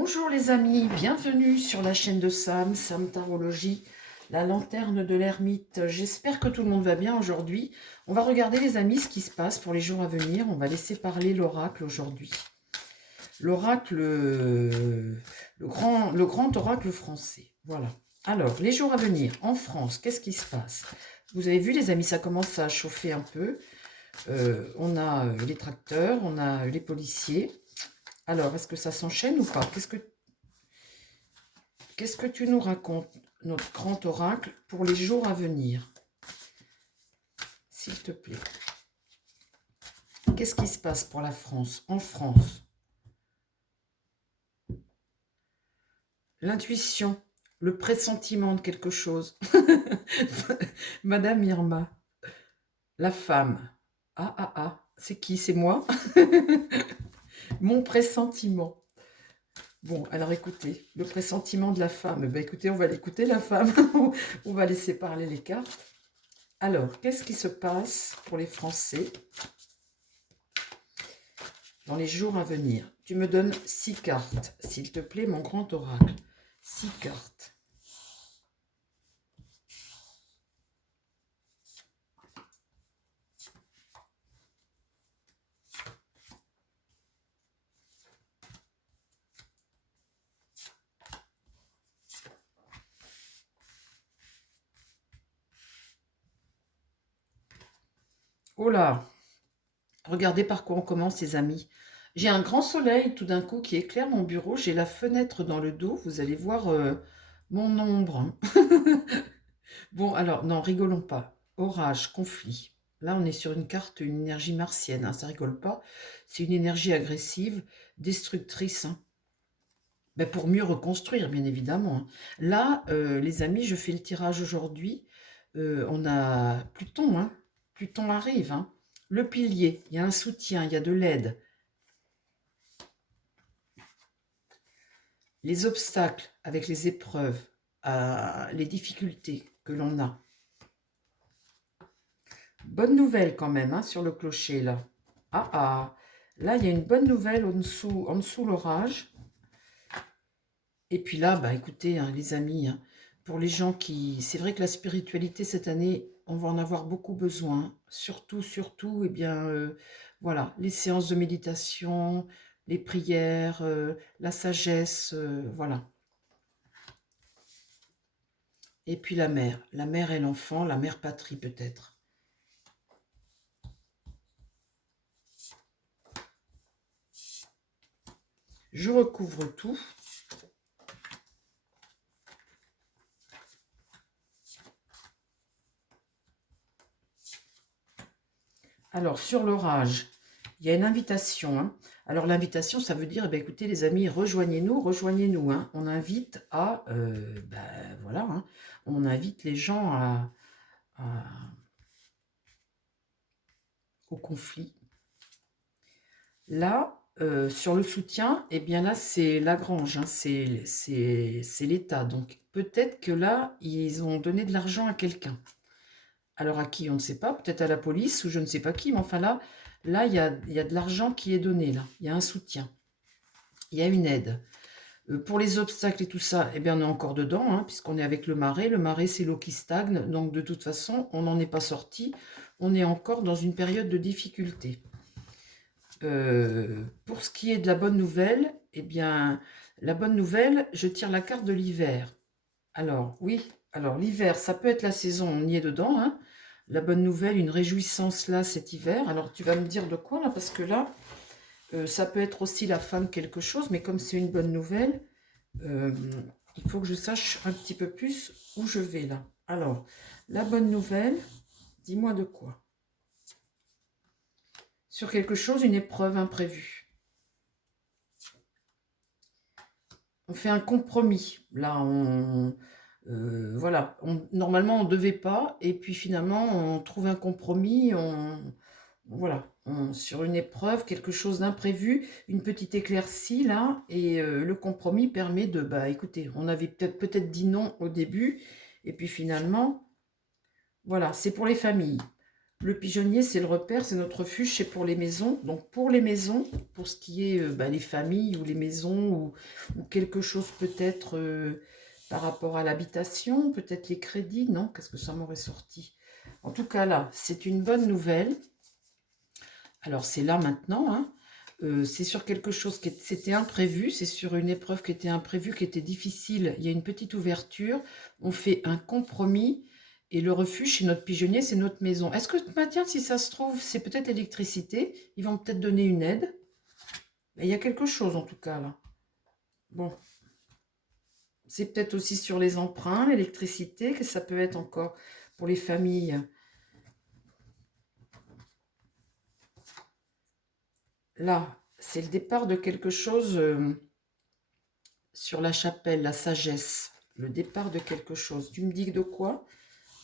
Bonjour les amis, bienvenue sur la chaîne de Sam, Sam Tarologie, la lanterne de l'ermite. J'espère que tout le monde va bien aujourd'hui. On va regarder les amis ce qui se passe pour les jours à venir. On va laisser parler l'oracle aujourd'hui. L'oracle, le grand oracle français. Voilà. Alors, les jours à venir en France, qu'est-ce qui se passe? Vous avez vu les amis, ça commence à chauffer un peu. On a les tracteurs, on a les policiers. Alors, est-ce que ça s'enchaîne ou pas? Qu'est-ce que tu nous racontes, notre grand oracle, pour les jours à venir? S'il te plaît. Qu'est-ce qui se passe pour la France, en France? L'intuition, le pressentiment de quelque chose. Madame Irma, la femme. Ah, ah, ah, c'est qui? C'est moi? Mon pressentiment. Bon, alors écoutez, le pressentiment de la femme. Ben écoutez, on va l'écouter, la femme. On va laisser parler les cartes. Alors, qu'est-ce qui se passe pour les Français dans les jours à venir? Tu me donnes 6 cartes, s'il te plaît, mon grand oracle. 6 cartes. Oh là, regardez par quoi on commence, les amis. J'ai un grand soleil tout d'un coup qui éclaire mon bureau. J'ai la fenêtre dans le dos. Vous allez voir mon ombre. Bon, alors, non, rigolons pas. Orage, conflit. Là, on est sur une carte, une énergie martienne. Hein, ça rigole pas. C'est une énergie agressive, destructrice. Hein. Ben, pour mieux reconstruire, bien évidemment. Hein. Là, les amis, je fais le tirage aujourd'hui. On a Pluton. Hein. Pluton arrive. Hein. Le pilier, il y a un soutien, il y a de l'aide. Les obstacles avec les épreuves, les difficultés que l'on a. Bonne nouvelle quand même hein, sur le clocher là. Ah ah, là il y a une bonne nouvelle en dessous l'orage. Et puis là, bah écoutez hein, les amis, hein, pour les gens qui... C'est vrai que la spiritualité cette année, on va en avoir beaucoup besoin. Surtout, eh bien, voilà, les séances de méditation, les prières, la sagesse, voilà. Et puis la mère et l'enfant, la mère patrie peut-être. Je recouvre tout. Alors, sur l'orage, il y a une invitation. Hein. Alors, l'invitation, ça veut dire, eh bien, écoutez, les amis, rejoignez-nous, rejoignez-nous. Hein. On invite à, ben, voilà, hein, on invite les gens au conflit. Là, sur le soutien, eh bien là, c'est Lagrange, hein, c'est l'État. Donc, peut-être que là, ils ont donné de l'argent à quelqu'un. Alors, à qui, on ne sait pas, peut-être à la police ou je ne sais pas qui, mais enfin là, il y a de l'argent qui est donné, là. Il y a un soutien, il y a une aide. Pour les obstacles et tout ça, eh bien, on est encore dedans, hein, puisqu'on est avec le marais. Le marais, c'est l'eau qui stagne, donc de toute façon, on n'en est pas sorti. On est encore dans une période de difficulté. Pour ce qui est de la bonne nouvelle, eh bien, la bonne nouvelle, je tire la carte de l'hiver. Alors, oui, alors l'hiver, ça peut être la saison, on y est dedans, hein. La bonne nouvelle, une réjouissance là cet hiver. Alors, tu vas me dire de quoi là, parce que là, ça peut être aussi la fin de quelque chose, mais comme c'est une bonne nouvelle, il faut que je sache un petit peu plus où je vais là. Alors, la bonne nouvelle, dis-moi de quoi? Sur quelque chose, une épreuve imprévue. On fait un compromis. Là, voilà. Normalement, on ne devait pas. Et puis finalement, on trouve un compromis. Voilà. Sur une épreuve, quelque chose d'imprévu, une petite éclaircie là. Et le compromis permet de... Bah écoutez, on avait peut-être dit non au début. Et puis finalement, voilà, c'est pour les familles. Le pigeonnier, c'est le repère, c'est notre refuge, c'est pour les maisons. Donc pour les maisons, pour ce qui est les familles ou les maisons ou quelque chose peut-être par rapport à l'habitation, peut-être les crédits, non? Qu'est-ce que ça m'aurait sorti? En tout cas là, c'est une bonne nouvelle. Alors c'est là maintenant, hein. C'est sur quelque chose qui c'était imprévu, c'est sur une épreuve qui était imprévue, qui était difficile. Il y a une petite ouverture, on fait un compromis et le refuge chez notre pigeonnier, c'est notre maison. Est-ce que, tiens, si ça se trouve, c'est peut-être l'électricité, ils vont peut-être donner une aide. Il y a quelque chose en tout cas là. Bon, c'est peut-être aussi sur les emprunts, l'électricité, que ça peut être encore pour les familles. Là, c'est le départ de quelque chose sur la chapelle, la sagesse. Le départ de quelque chose. Tu me dis de quoi?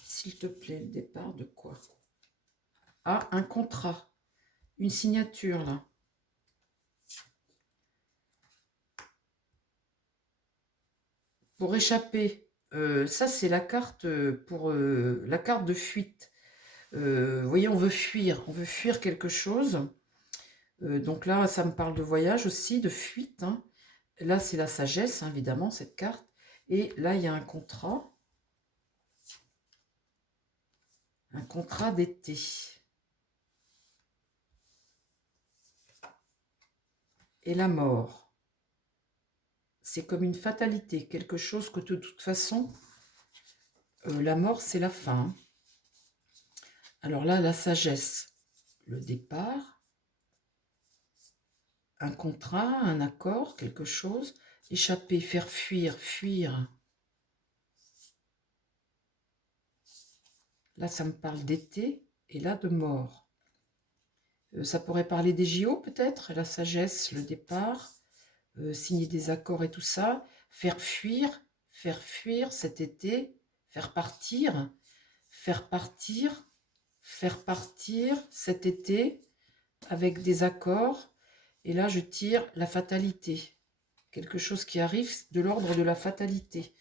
S'il te plaît, le départ de quoi? Ah, un contrat. Une signature, là. Pour échapper. Ça, c'est la carte pour la carte de fuite. Vous voyez, on veut fuir. On veut fuir quelque chose. Donc là, ça me parle de voyage aussi, de fuite, hein. Là, c'est la sagesse, hein, évidemment, cette carte. Et là, il y a un contrat. Un contrat d'été. Et la mort. C'est comme une fatalité, quelque chose que de toute façon, la mort, c'est la fin. Alors là, la sagesse, le départ, un contrat, un accord, quelque chose, échapper, faire fuir, fuir. Là, ça me parle d'été et là de mort. Ça pourrait parler des JO peut-être, la sagesse, le départ, signer des accords et tout ça, faire fuir cet été, faire partir, faire partir, faire partir cet été avec des accords. Et là, je tire la fatalité. Quelque chose qui arrive de l'ordre de la fatalité.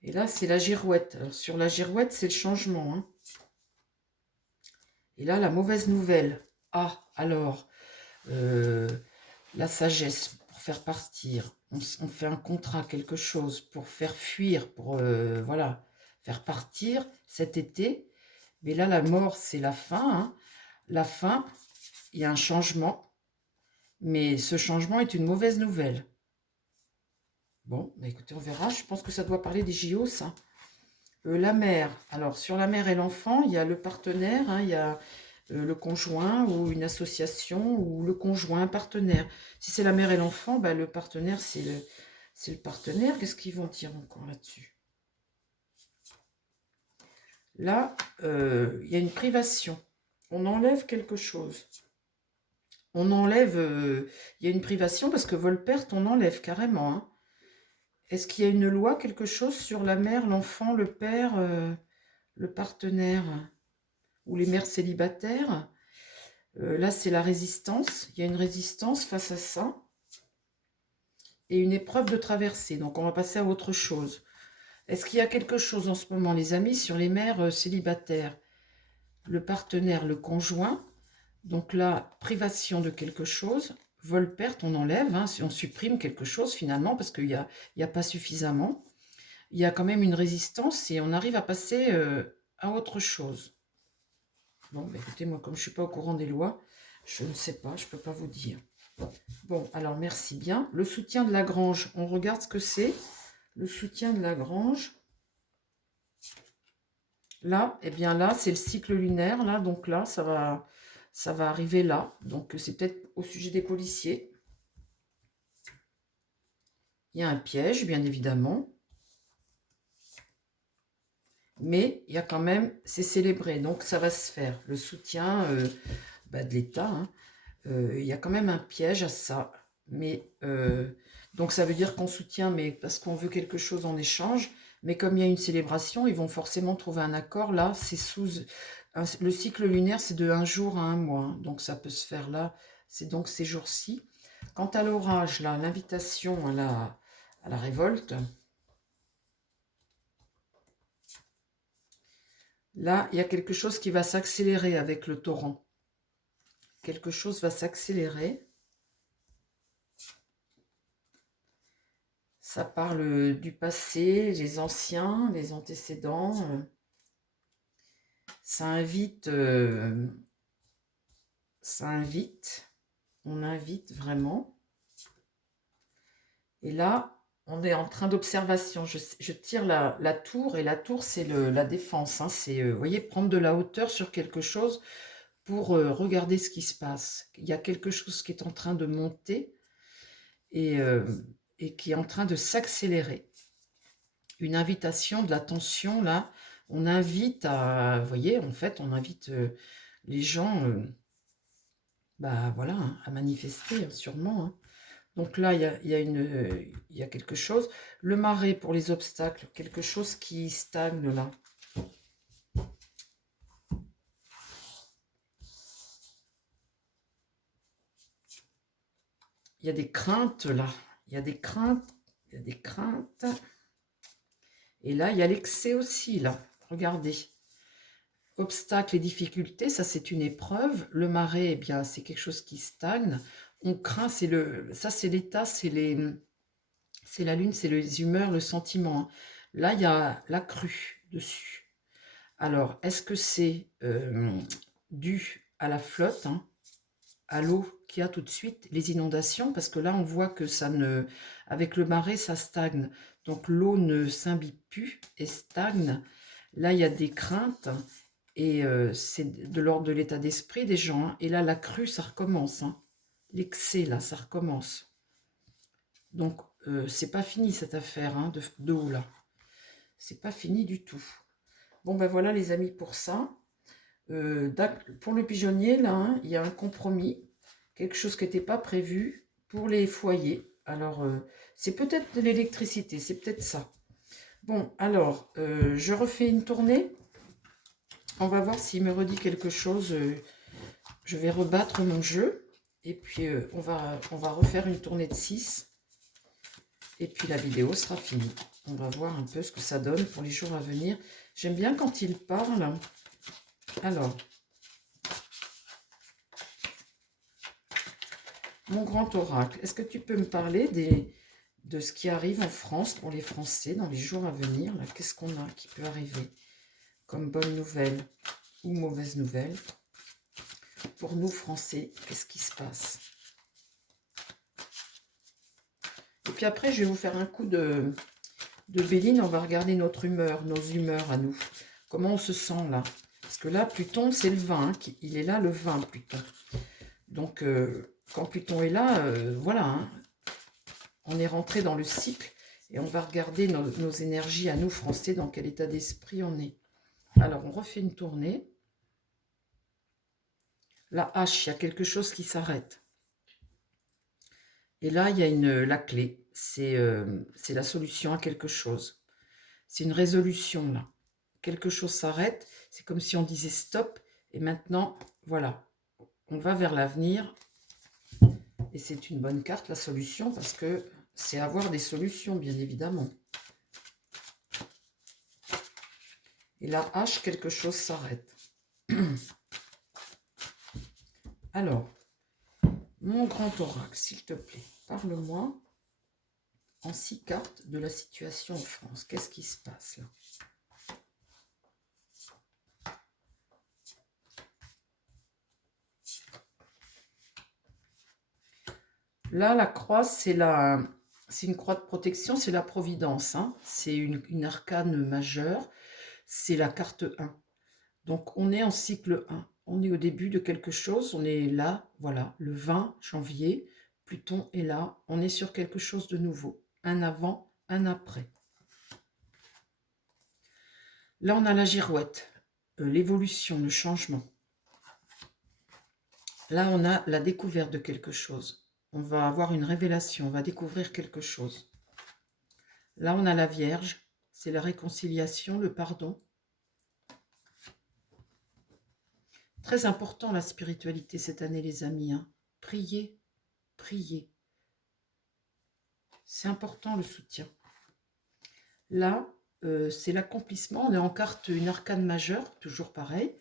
Et là, c'est la girouette. Alors, sur la girouette, c'est le changement, hein. Et là, la mauvaise nouvelle. Ah, alors, la sagesse pour faire partir. On fait un contrat, quelque chose pour faire fuir, pour, voilà, faire partir cet été. Mais là, la mort, c'est la fin, hein. La fin, il y a un changement. Mais ce changement est une mauvaise nouvelle. Bon, bah écoutez, on verra. Je pense que ça doit parler des JO, ça. La mère. Alors, sur la mère et l'enfant, il y a le partenaire, hein, il y a le conjoint ou une association ou le conjoint partenaire. Si c'est la mère et l'enfant, bah, le partenaire, c'est le partenaire. Qu'est-ce qu'ils vont dire encore là-dessus? Là, il y a une privation. On enlève quelque chose. On enlève, il y a une privation parce que vol-perte, on enlève carrément, hein. Est-ce qu'il y a une loi, quelque chose sur la mère, l'enfant, le père, le partenaire ou les mères célibataires? Là, c'est la résistance. Il y a une résistance face à ça. Et une épreuve de traversée. Donc, on va passer à autre chose. Est-ce qu'il y a quelque chose en ce moment, les amis, sur les mères célibataires? Le partenaire, le conjoint. Donc là, privation de quelque chose. Vol-perte, on enlève, hein, on supprime quelque chose finalement parce qu'il n'y a pas suffisamment. Il y a quand même une résistance et on arrive à passer à autre chose. Bon, bah écoutez, moi, comme je ne suis pas au courant des lois, je ne sais pas, je ne peux pas vous dire. Bon, alors merci bien. Le soutien de Lagrange, on regarde ce que c'est. Le soutien de Lagrange. Là, eh bien là, c'est le cycle lunaire, là, donc là, ça va arriver là. Donc c'est peut-être au sujet des policiers. Il y a un piège, bien évidemment. Mais il y a quand même, c'est célébré, donc ça va se faire. Le soutien de l'État, hein. Il y a quand même un piège à ça. Mais donc ça veut dire qu'on soutient, mais parce qu'on veut quelque chose en échange. Mais comme il y a une célébration, ils vont forcément trouver un accord. Là, c'est le cycle lunaire, c'est de un jour à un mois, hein. Donc ça peut se faire là. C'est donc ces jours-ci. Quant à l'orage, là, l'invitation à la révolte. Là, il y a quelque chose qui va s'accélérer avec le torrent. Quelque chose va s'accélérer. Ça parle du passé, les anciens, les antécédents. Ça invite, on invite vraiment. Et là, on est en train d'observation. Je tire la tour, et la tour, c'est la défense. Hein. C'est, vous voyez, prendre de la hauteur sur quelque chose pour regarder ce qui se passe. Il y a quelque chose qui est en train de monter et qui est en train de s'accélérer. Une invitation, de l'attention, là. On invite à, vous voyez, en fait, on invite les gens, bah voilà, hein, à manifester, hein, sûrement. Hein. Donc là, il y a quelque chose. Le marais pour les obstacles, quelque chose qui stagne là. Il y a des craintes là. Il y a des craintes. Il y a des craintes. Et là, il y a l'excès aussi là. Regardez. Obstacles et difficultés, ça c'est une épreuve. Le marais, eh bien, c'est quelque chose qui stagne. On craint, ça c'est l'état, c'est la lune, c'est les humeurs, le sentiment. Hein. Là, il y a la crue dessus. Alors, est-ce que c'est dû à la flotte, hein, à l'eau qu'il y a tout de suite, les inondations? Parce que là, on voit que avec le marais, ça stagne. Donc, l'eau ne s'imbibe plus et stagne. Là, il y a des craintes et c'est de l'ordre de l'état d'esprit des gens. Hein. Et là, la crue, ça recommence. Hein. L'excès, là, ça recommence. Donc, c'est pas fini cette affaire hein, d'eau, là. C'est pas fini du tout. Bon, ben voilà les amis pour ça. Pour le pigeonnier, là, hein, il y a un compromis. Quelque chose qui n'était pas prévu pour les foyers. Alors, c'est peut-être de l'électricité, c'est peut-être ça. Bon, alors, je refais une tournée. On va voir s'il me redit quelque chose. Je vais rebattre mon jeu. Et puis, on va refaire une tournée de 6. Et puis, la vidéo sera finie. On va voir un peu ce que ça donne pour les jours à venir. J'aime bien quand il parle. Alors, mon grand oracle, est-ce que tu peux me parler de ce qui arrive en France pour les Français dans les jours à venir? Qu'est-ce qu'on a qui peut arriver comme bonne nouvelle ou mauvaise nouvelle? Pour nous, Français, qu'est-ce qui se passe? Et puis après, je vais vous faire un coup de Béline. On va regarder notre humeur, nos humeurs à nous. Comment on se sent là? Parce que là, Pluton, c'est le 20. Hein, il est là, le 20, Pluton. Donc, quand Pluton est là, voilà, hein, on est rentré dans le cycle et on va regarder nos énergies à nous, Français, dans quel état d'esprit on est. Alors, on refait une tournée. La hache, il y a quelque chose qui s'arrête. Et là, il y a la clé. C'est la solution à quelque chose. C'est une résolution, là. Quelque chose s'arrête. C'est comme si on disait stop. Et maintenant, voilà, on va vers l'avenir. Et c'est une bonne carte, la solution, parce que c'est avoir des solutions, bien évidemment. Et la hache, quelque chose s'arrête. Alors, mon grand oracle, s'il te plaît, parle-moi en 6 cartes de la situation en France. Qu'est-ce qui se passe là? Là, la croix, c'est une croix de protection, c'est la providence. Hein. C'est une arcane majeure, c'est la carte 1. Donc, on est en cycle 1. On est au début de quelque chose, on est là, voilà, le 20 janvier, Pluton est là, on est sur quelque chose de nouveau. Un avant, un après. Là, on a la girouette, l'évolution, le changement. Là, on a la découverte de quelque chose. On va avoir une révélation, on va découvrir quelque chose. Là, on a la Vierge, c'est la réconciliation, le pardon. Très important la spiritualité cette année, les amis. Hein. Priez, priez. C'est important le soutien. Là, c'est l'accomplissement. On est en carte une arcane majeure, toujours pareil.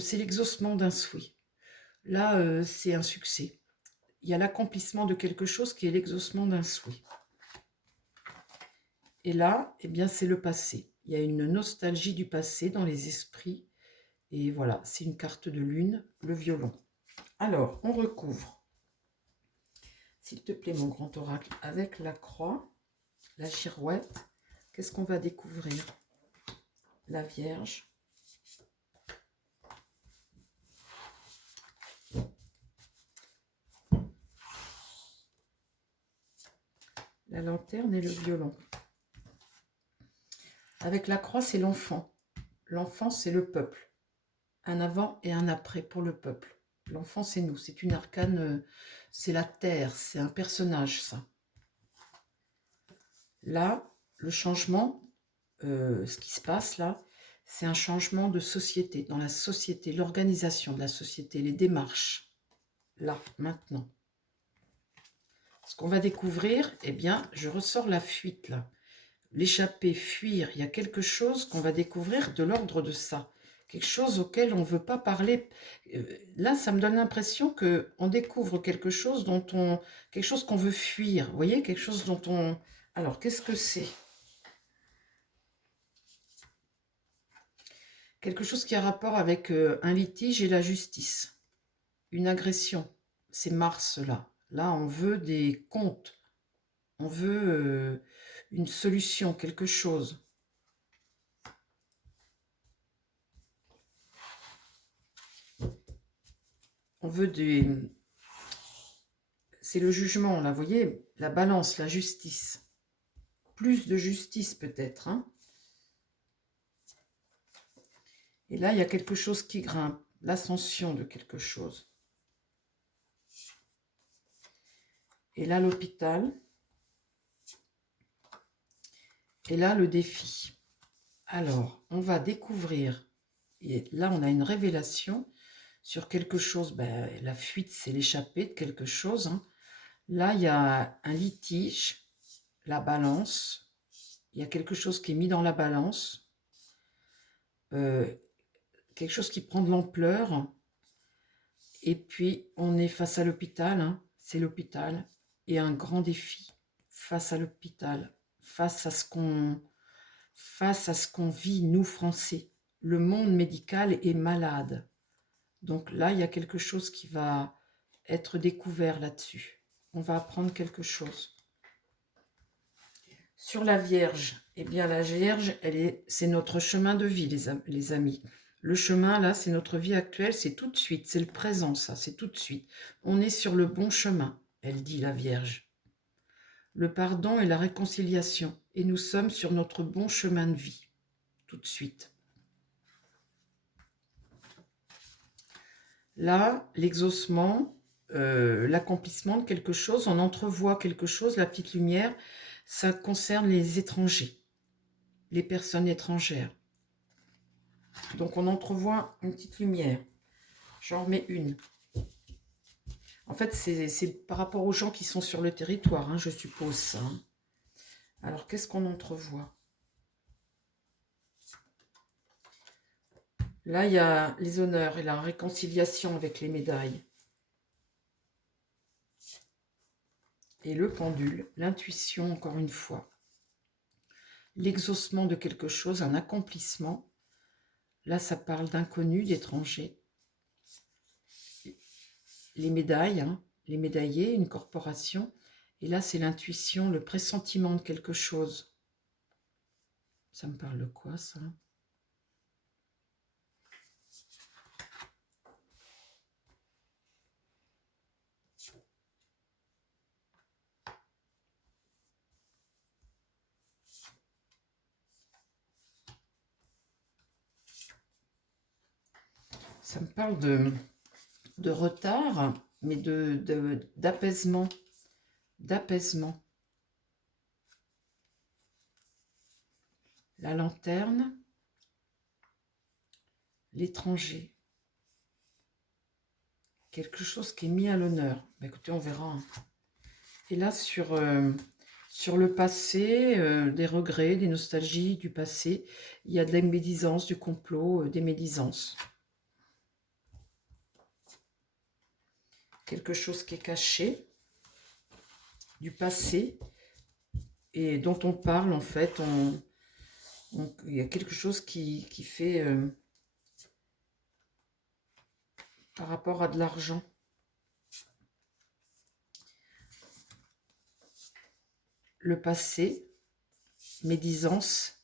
C'est l'exaucement d'un souhait. Là, c'est un succès. Il y a l'accomplissement de quelque chose qui est l'exaucement d'un souhait. Et là, eh bien, c'est le passé. Il y a une nostalgie du passé dans les esprits. Et voilà, c'est une carte de lune, le violon. Alors, on recouvre, s'il te plaît, mon grand oracle, avec la croix, la girouette. Qu'est-ce qu'on va découvrir? La Vierge. La lanterne et le violon. Avec la croix, c'est l'enfant. L'enfant, c'est le peuple. Un avant et un après pour le peuple. L'enfant, c'est nous. C'est une arcane, c'est la terre. C'est un personnage, ça. Là, le changement, ce qui se passe là, c'est un changement de société. Dans la société, l'organisation de la société, les démarches. Là, maintenant. Ce qu'on va découvrir, eh bien, je ressors la fuite, là. L'échapper, fuir, il y a quelque chose qu'on va découvrir de l'ordre de ça. Quelque chose auquel on ne veut pas parler. Là, ça me donne l'impression qu'on découvre quelque chose quelque chose qu'on veut fuir. Vous voyez, quelque chose dont on... Alors, qu'est-ce que c'est? Quelque chose qui a rapport avec un litige et la justice. Une agression. C'est Mars, là. Là, on veut des comptes. On veut une solution, quelque chose. On veut des... C'est le jugement, là, vous voyez, la balance, la justice. Plus de justice, peut-être. Hein. Et là, il y a quelque chose qui grimpe. L'ascension de quelque chose. Et là, l'hôpital. Et là, le défi. Alors, on va découvrir. Et là, on a une révélation sur quelque chose. Ben, la fuite, c'est l'échappée de quelque chose. Hein. Là, il y a un litige, la balance. Il y a quelque chose qui est mis dans la balance. Quelque chose qui prend de l'ampleur. Et puis, on est face à l'hôpital. Hein. C'est l'hôpital. Et un grand défi face à l'hôpital. Face à ce qu'on vit, nous, Français. Le monde médical est malade. Donc là, il y a quelque chose qui va être découvert là-dessus. On va apprendre quelque chose. Sur la Vierge, eh bien la Vierge, c'est notre chemin de vie, les amis. Le chemin, là, c'est notre vie actuelle, c'est tout de suite, c'est le présent, ça, c'est tout de suite. On est sur le bon chemin, elle dit la Vierge. Le pardon et la réconciliation, et nous sommes sur notre bon chemin de vie, tout de suite. Là, l'exaucement, l'accomplissement de quelque chose, on entrevoit quelque chose, la petite lumière, ça concerne les étrangers, les personnes étrangères. Donc on entrevoit une petite lumière. J'en remets une. En fait, c'est par rapport aux gens qui sont sur le territoire, hein, je suppose ça. Hein. Alors, qu'est-ce qu'on entrevoit? Là, il y a les honneurs et la réconciliation avec les médailles. Et le pendule, l'intuition, encore une fois. L'exaucement de quelque chose, un accomplissement. Là, ça parle d'inconnus, d'étrangers. Les médailles, hein, les médaillés, une corporation. Et là, c'est l'intuition, le pressentiment de quelque chose. Ça me parle de quoi, ça? Ça me parle de retard, mais d'apaisement. D'apaisement. La lanterne, l'étranger. Quelque chose qui est mis à l'honneur. Bah, écoutez, on verra. Et là, sur Sur le passé, des regrets, des nostalgies du passé. Il y a de la médisance, du complot, des médisances. Quelque chose qui est caché, du passé, et dont on parle en fait. Il y a quelque chose qui fait par rapport à de l'argent. Le passé, médisance,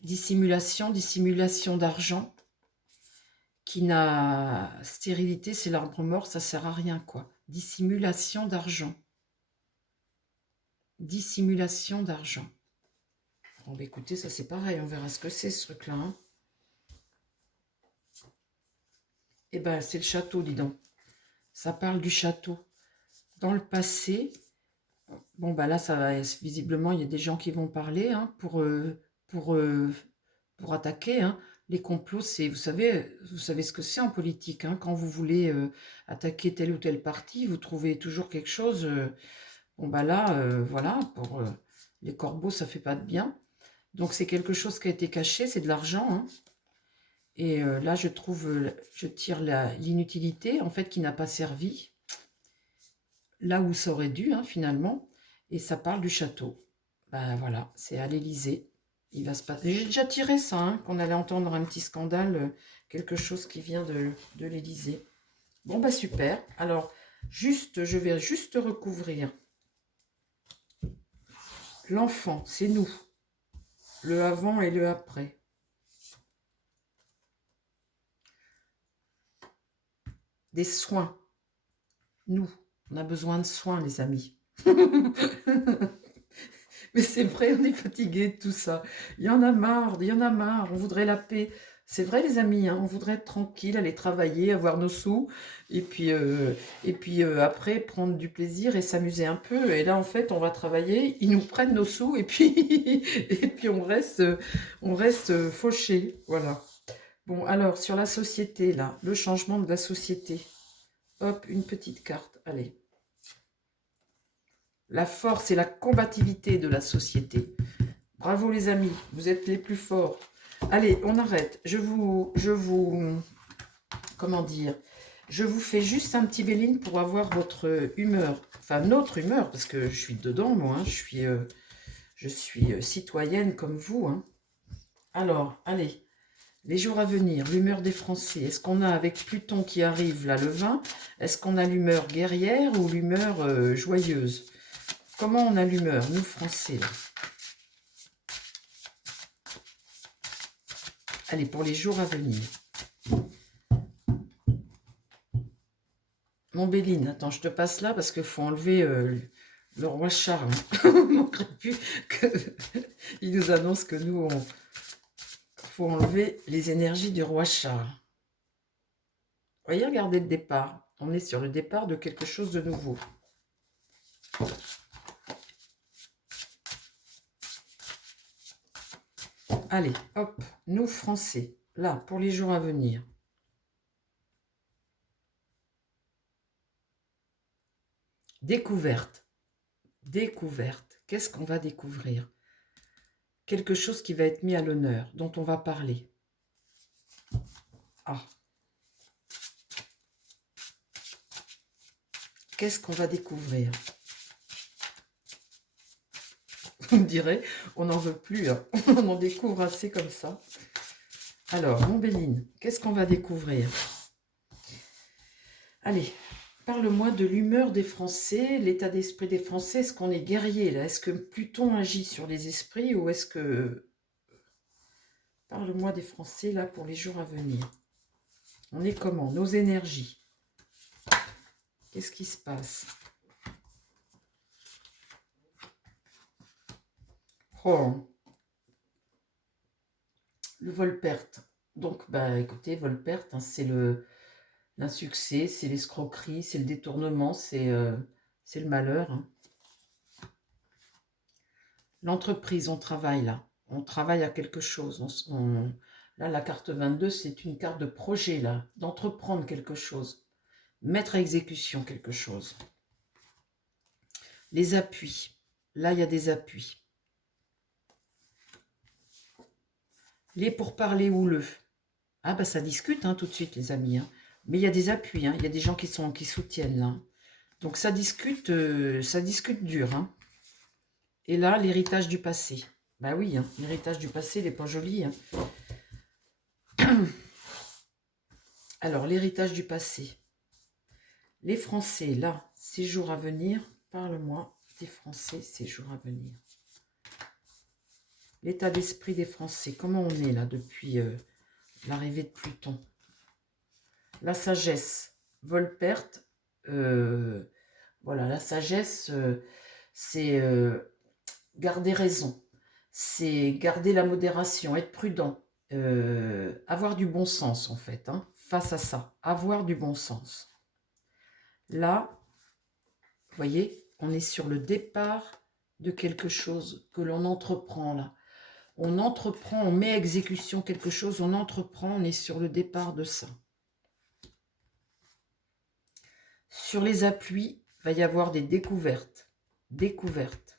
dissimulation d'argent qui n'a stérilité, c'est l'arbre mort, ça sert à rien quoi. Dissimulation d'argent. Dissimulation d'argent. Bon bah écoutez, ça c'est pareil, on verra ce que c'est ce truc-là. Hein. Eh ben c'est le château, dis donc. Ça parle du château. Dans le passé, bon bah là ça va, visiblement il y a des gens qui vont parler hein, pour, pour attaquer. Hein. Les complots, c'est, vous savez ce que c'est en politique. Hein, quand vous voulez attaquer tel ou tel parti, vous trouvez toujours quelque chose. Bon bah là, voilà, pour les corbeaux, ça fait pas de bien. Donc c'est quelque chose qui a été caché, c'est de l'argent. Hein. Et là, je trouve, je tire l'inutilité, en fait, qui n'a pas servi, là où ça aurait dû, hein, finalement. Et ça parle du château. Ben voilà, c'est à l'Élysée. Il va se passer. J'ai déjà tiré ça, hein, qu'on allait entendre un petit scandale, quelque chose qui vient de l'Élysée. Bon, bah super. Alors, je vais juste recouvrir. L'enfant, c'est nous. Le avant et le après. Des soins. Nous, on a besoin de soins, les amis. Mais c'est vrai, on est fatigué de tout ça. Il y en a marre, on voudrait la paix. C'est vrai, les amis, hein, on voudrait être tranquille, aller travailler, avoir nos sous, et puis, après, prendre du plaisir et s'amuser un peu. Et là, en fait, on va travailler, ils nous prennent nos sous, et puis, et puis on reste fauchés. Voilà. Bon, alors, sur la société, là, le changement de la société. Hop, une petite carte, allez. La force et la combativité de la société. Bravo les amis, vous êtes les plus forts. Allez, on arrête. Comment dire, je vous fais juste un petit béline pour avoir votre humeur, enfin notre humeur, parce que je suis dedans moi, hein, je suis citoyenne comme vous. Hein. Alors, allez, les jours à venir, l'humeur des Français. Est-ce qu'on a avec Pluton qui arrive là le 20, est-ce qu'on a l'humeur guerrière ou l'humeur joyeuse? Comment on a l'humeur, nous Français là? Allez, pour les jours à venir. Mon Béline, attends, je te passe là parce qu'il faut enlever le roi Charles. On ne manquerait plus qu'il nous annonce que nous, faut enlever les énergies du roi Charles. Voyez, regardez le départ. On est sur le départ de quelque chose de nouveau. Allez, hop, nous Français, là, pour les jours à venir. Découverte. Découverte. Qu'est-ce qu'on va découvrir? Quelque chose qui va être mis à l'honneur, dont on va parler. Ah. Qu'est-ce qu'on va découvrir? Vous me direz, on n'en veut plus, hein. On en découvre assez comme ça. Alors, mon Béline, qu'est-ce qu'on va découvrir? Allez, parle-moi de l'humeur des Français, l'état d'esprit des Français. Est-ce qu'on est guerrier là? Est-ce que Pluton agit sur les esprits ou est-ce que... Parle-moi des Français là pour les jours à venir. On est comment? Nos énergies. Qu'est-ce qui se passe? Oh, le vol-perte. Donc, bah, écoutez, vol-perte, hein, c'est l'insuccès, c'est l'escroquerie, c'est le détournement, c'est le malheur. Hein. L'entreprise, on travaille là. On travaille à quelque chose. Là, la carte 22, c'est une carte de projet, là, d'entreprendre quelque chose. Mettre à exécution quelque chose. Les appuis. Là, il y a des appuis. Les pourparlers houleux. Ah, bah ça discute hein, tout de suite, les amis. Hein. Mais il y a des appuis. Hein. Il y a des gens qui soutiennent là. Donc, ça discute dur. Hein. Et là, l'héritage du passé. Bah oui, hein, l'héritage du passé, il n'est pas joli. Hein. Alors, l'héritage du passé. Les Français, là, séjour à venir. Parle-moi des Français, séjour à venir. L'état d'esprit des Français. Comment on est là depuis l'arrivée de Pluton? La sagesse. Vol-perte. Voilà, la sagesse, c'est garder raison. C'est garder la modération, être prudent. Avoir du bon sens, en fait, hein, face à ça. Avoir du bon sens. Là, vous voyez, on est sur le départ de quelque chose que l'on entreprend, là. On entreprend, on met à exécution quelque chose, on entreprend, on est sur le départ de ça. Sur les appuis, il va y avoir des découvertes. Découvertes.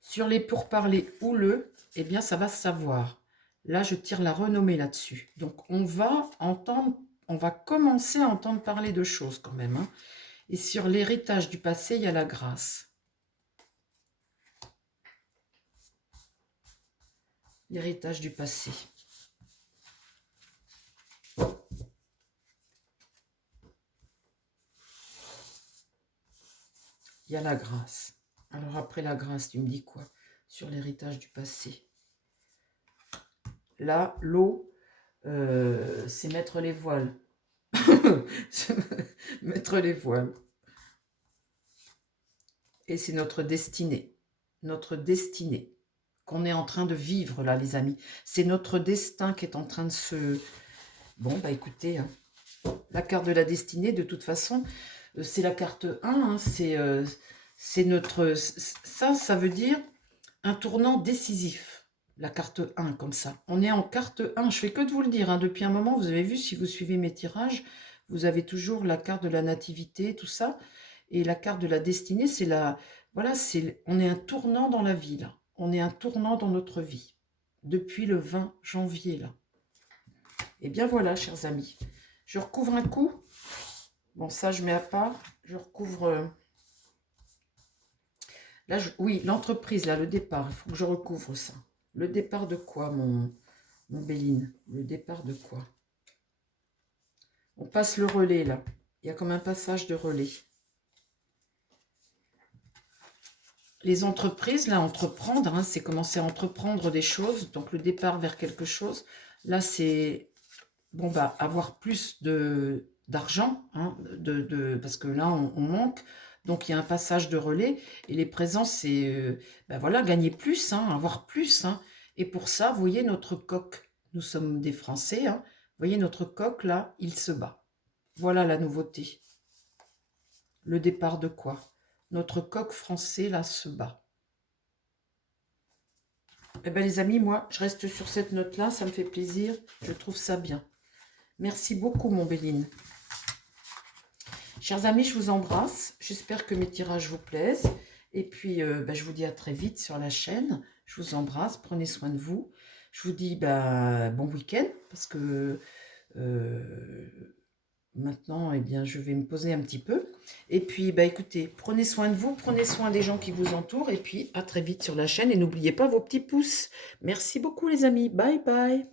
Sur les pourparlers houleux, eh bien, ça va se savoir. Là, je tire la renommée là-dessus. Donc, on va commencer à entendre parler de choses quand même. Hein. Et sur l'héritage du passé, il y a la grâce. L'héritage du passé. Il y a la grâce. Alors après la grâce, tu me dis quoi sur l'héritage du passé? Là, l'eau, c'est mettre les voiles. Mettre les voiles. Et c'est notre destinée. Notre destinée. Qu'on est en train de vivre là, les amis. C'est notre destin qui est en train de se... Bon, bah écoutez, hein, la carte de la destinée, de toute façon, c'est la carte 1. Hein, c'est notre... Ça veut dire un tournant décisif. La carte 1, comme ça. On est en carte 1. Je fais que de vous le dire. Hein, depuis un moment, vous avez vu, si vous suivez mes tirages, vous avez toujours la carte de la nativité, tout ça. Et la carte de la destinée, c'est la... Voilà, on est un tournant dans la vie, là. On est un tournant dans notre vie. Depuis le 20 janvier, là. Et bien voilà, chers amis. Je recouvre un coup. Bon, ça, je mets à part. Je recouvre... Là, oui, l'entreprise, là, le départ. Il faut que je recouvre ça. Le départ de quoi, mon Béline? Le départ de quoi? On passe le relais, là. Il y a comme un passage de relais. Les entreprises, là, entreprendre, hein, c'est commencer à entreprendre des choses. Donc, le départ vers quelque chose. Là, c'est, bon, bah, avoir plus d'argent, hein, parce que là, on manque. Donc, il y a un passage de relais. Et les présents, c'est, ben voilà, gagner plus, hein, avoir plus. Hein. Et pour ça, vous voyez notre coq. Nous sommes des Français. Hein. Vous voyez notre coq, là, il se bat. Voilà la nouveauté. Le départ de quoi? Notre coq français, là, se bat. Eh bien, les amis, moi, je reste sur cette note-là. Ça me fait plaisir. Je trouve ça bien. Merci beaucoup, mon Béline. Chers amis, je vous embrasse. J'espère que mes tirages vous plaisent. Et puis, je vous dis à très vite sur la chaîne. Je vous embrasse. Prenez soin de vous. Je vous dis bon week-end parce que... maintenant, eh bien, je vais me poser un petit peu. Et puis, écoutez, prenez soin de vous, prenez soin des gens qui vous entourent. Et puis, à très vite sur la chaîne. Et n'oubliez pas vos petits pouces. Merci beaucoup, les amis. Bye, bye.